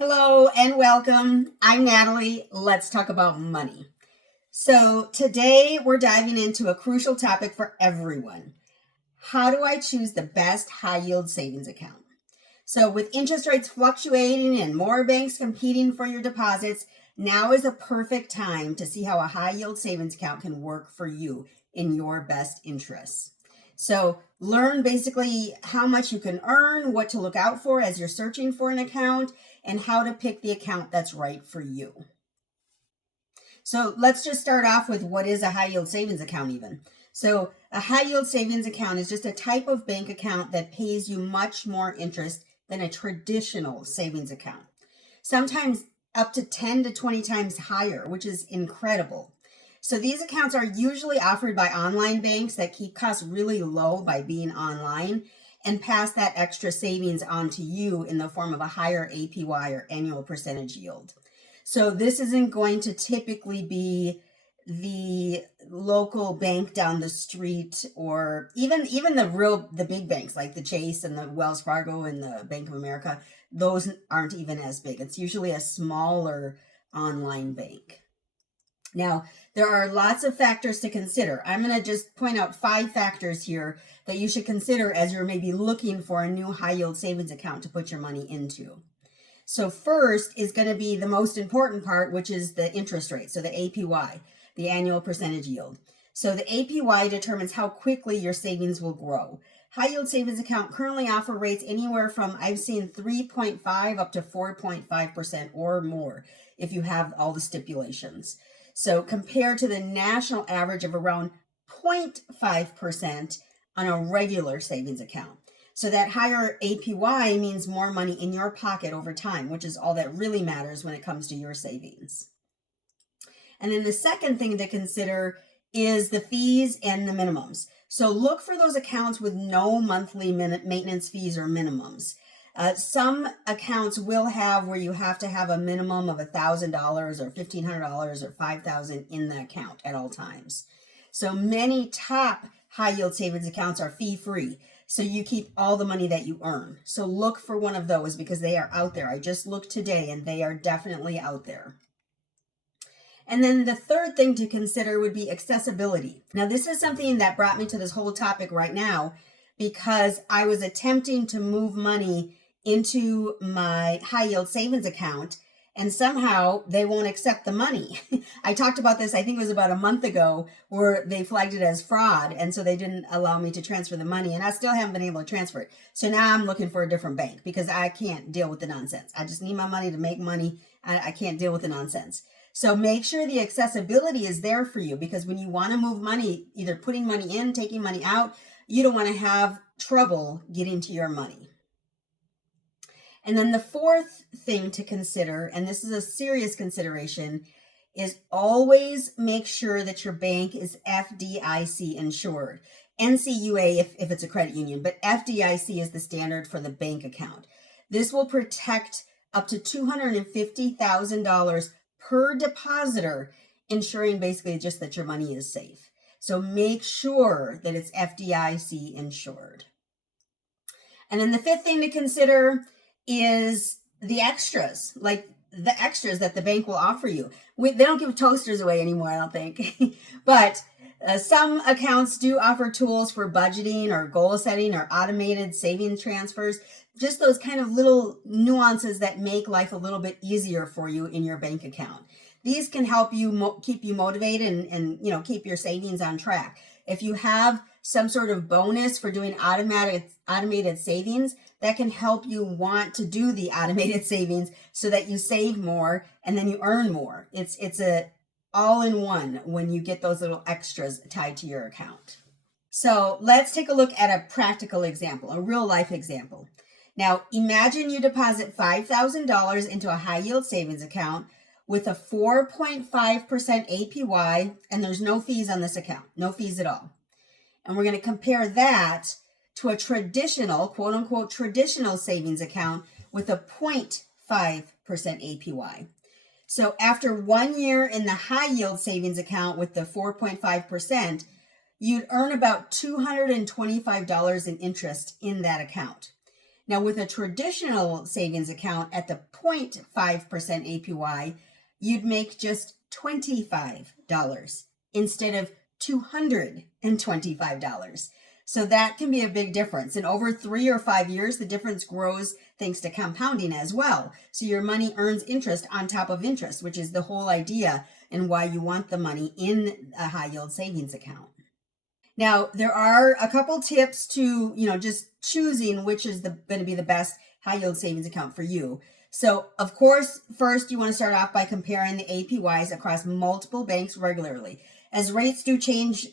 Hello and welcome. I'm Natalie. Let's talk about money. So, today we're diving into a crucial topic for everyone. How do I choose the best high yield savings account? So, with interest rates fluctuating and more banks competing for your deposits, now is a perfect time to see how a high yield savings account can work for you in your best interests. So, learn basically how much you can earn, what to look out for as you're searching for an account, and how to pick the account that's right for you. So, let's just start off with what is a high yield savings account, even. So, a high yield savings account is just a type of bank account that pays you much more interest than a traditional savings account. Sometimes up to 10 to 20 times higher, which is incredible. So these accounts are usually offered by online banks that keep costs really low by being online and pass that extra savings on to you in the form of a higher APY or annual percentage yield. So this isn't going to typically be the local bank down the street, or even the big banks like the Chase and the Wells Fargo and the Bank of America. Those aren't even as big. It's usually a smaller online bank. Now, there are lots of factors to consider. I'm going to just point out 5 factors here that you should consider as you're maybe looking for a new high yield savings account to put your money into. So first is going to be the most important part, which is the interest rate. So the APY, the annual percentage yield. So the APY determines how quickly your savings will grow. High yield savings account currently offer rates anywhere from, I've seen 3.5 up to 4.5% or more if you have all the stipulations. So compared to the national average of around 0.5% on a regular savings account. So that higher APY means more money in your pocket over time, which is all that really matters when it comes to your savings. And then the second thing to consider is the fees and the minimums. So look for those accounts with no monthly maintenance fees or minimums. Some accounts will have where you have to have a minimum of $1,000 or $1,500 or $5,000 in the account at all times. So many top high yield savings accounts are fee free. So you keep all the money that you earn. So look for one of those because they are out there. I just looked today and they are definitely out there. And then the third thing to consider would be accessibility. Now, this is something that brought me to this whole topic right now because I was attempting to move money into my high yield savings account and somehow they won't accept the money. I talked about this, I think it was about a month ago, where they flagged it as fraud. And so they didn't allow me to transfer the money and I still haven't been able to transfer it. So now I'm looking for a different bank because I can't deal with the nonsense. I just need my money to make money. I can't deal with the nonsense. So make sure the accessibility is there for you because when you want to move money, either putting money in, taking money out, you don't want to have trouble getting to your money. And then the fourth thing to consider, and this is a serious consideration, is always make sure that your bank is FDIC insured. NCUA if it's a credit union, but FDIC is the standard for the bank account. This will protect up to $250,000 per depositor, ensuring basically just that your money is safe. So make sure that it's FDIC insured. And then the fifth thing to consider is the extras, like the extras that the bank will offer you. They don't give toasters away anymore, I don't think. But some accounts do offer tools for budgeting or goal setting or automated savings transfers. Just those kind of little nuances that make life a little bit easier for you in your bank account. These can help you keep you motivated and keep your savings on track. If you have some sort of bonus for doing automated savings, that can help you want to do the automated savings so that you save more and then you earn more. It's a all-in-one when you get those little extras tied to your account. So let's take a look at a practical example, a real life example. Now, imagine you deposit $5,000 into a high yield savings account with a 4.5% APY, and there's no fees on this account, no fees at all. And we're going to compare that to a traditional, quote unquote, traditional savings account with a 0.5% APY. So after 1 year in the high yield savings account with the 4.5%, you'd earn about $225 in interest in that account. Now, with a traditional savings account at the 0.5% APY, you'd make just $25 instead of $225. So that can be a big difference. And over 3 or 5 years, the difference grows thanks to compounding as well. So your money earns interest on top of interest, which is the whole idea and why you want the money in a high yield savings account. Now, there are a couple tips to, just choosing which is going to be the best high yield savings account for you. So, of course, first you want to start off by comparing the APYs across multiple banks regularly, as rates do change,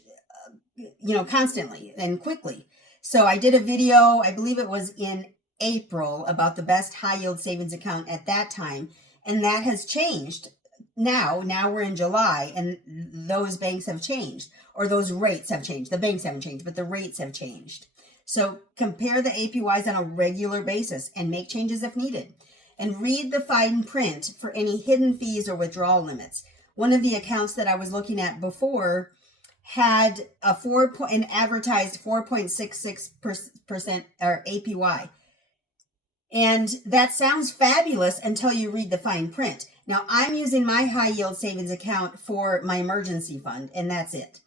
constantly and quickly. So I did a video, I believe it was in April, about the best high yield savings account at that time, and that has changed. Now we're in July, and those banks have changed, or those rates have changed. The banks haven't changed, but the rates have changed. So compare the APYs on a regular basis and make changes if needed. And read the fine print for any hidden fees or withdrawal limits. One of the accounts that I was looking at before had an advertised 4.66% or APY. And that sounds fabulous until you read the fine print. Now, I'm using my high yield savings account for my emergency fund, and that's it.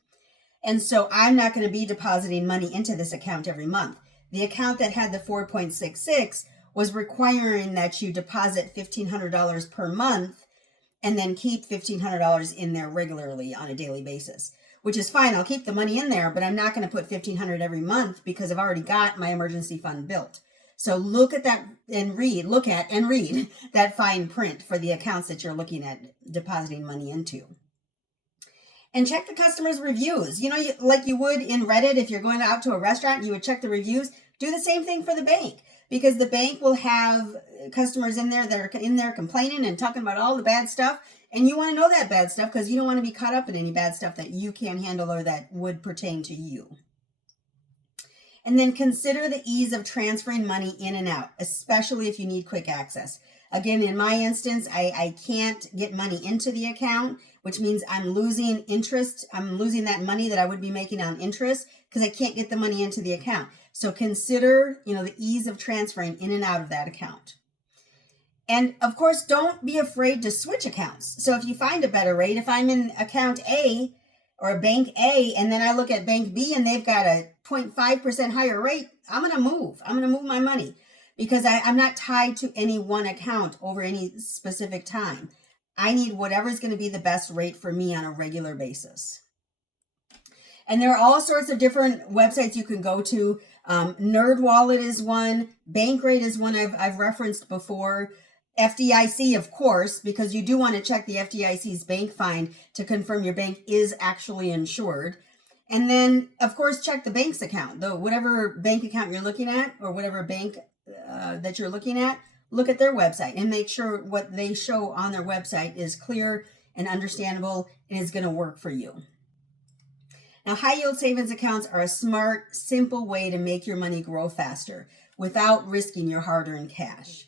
And so I'm not going to be depositing money into this account every month. The account that had the 4.66 was requiring that you deposit $1,500 per month and then keep $1,500 in there regularly on a daily basis, which is fine. I'll keep the money in there, but I'm not going to put $1,500 every month because I've already got my emergency fund built. So look at that and read that fine print for the accounts that you're looking at depositing money into. And check the customers' reviews. Like you would in Reddit, if you're going out to a restaurant, you would check the reviews. Do the same thing for the bank, because the bank will have customers in there that are in there complaining and talking about all the bad stuff. And you want to know that bad stuff because you don't want to be caught up in any bad stuff that you can't handle or that would pertain to you. And then consider the ease of transferring money in and out, especially if you need quick access. Again, in my instance, I can't get money into the account, which means I'm losing interest. I'm losing that money that I would be making on interest because I can't get the money into the account. So consider, the ease of transferring in and out of that account. And of course, don't be afraid to switch accounts. So if you find a better rate, if I'm in account A or bank A, and then I look at bank B and they've got a 0.5% higher rate, I'm going to move. I'm going to move my money because I'm not tied to any one account over any specific time. I need whatever's going to be the best rate for me on a regular basis. And there are all sorts of different websites you can go to. NerdWallet is one. Bankrate is one I've referenced before. FDIC, of course, because you do want to check the FDIC's bank find to confirm your bank is actually insured. And then, of course, check the bank's account. Whatever bank account you're looking at or whatever bank that you're looking at, look at their website and make sure what they show on their website is clear and understandable and is going to work for you. Now, high yield savings accounts are a smart, simple way to make your money grow faster without risking your hard-earned cash.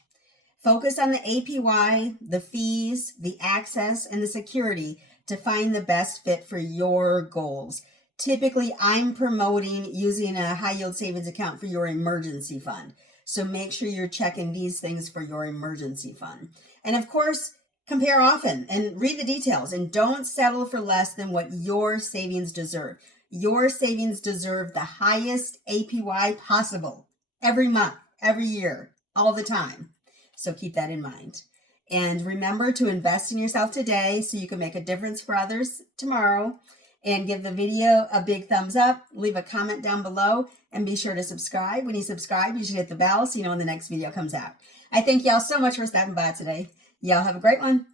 Focus on the APY, the fees, the access, and the security to find the best fit for your goals. Typically, I'm promoting using a high yield savings account for your emergency fund. So make sure you're checking these things for your emergency fund. And of course, compare often and read the details, and don't settle for less than what your savings deserve. Your savings deserve the highest APY possible every month, every year, all the time. So keep that in mind. And remember to invest in yourself today so you can make a difference for others tomorrow. And give the video a big thumbs up, leave a comment down below, and be sure to subscribe. When you subscribe, you should hit the bell so you know when the next video comes out. I thank y'all so much for stopping by today. Y'all have a great one.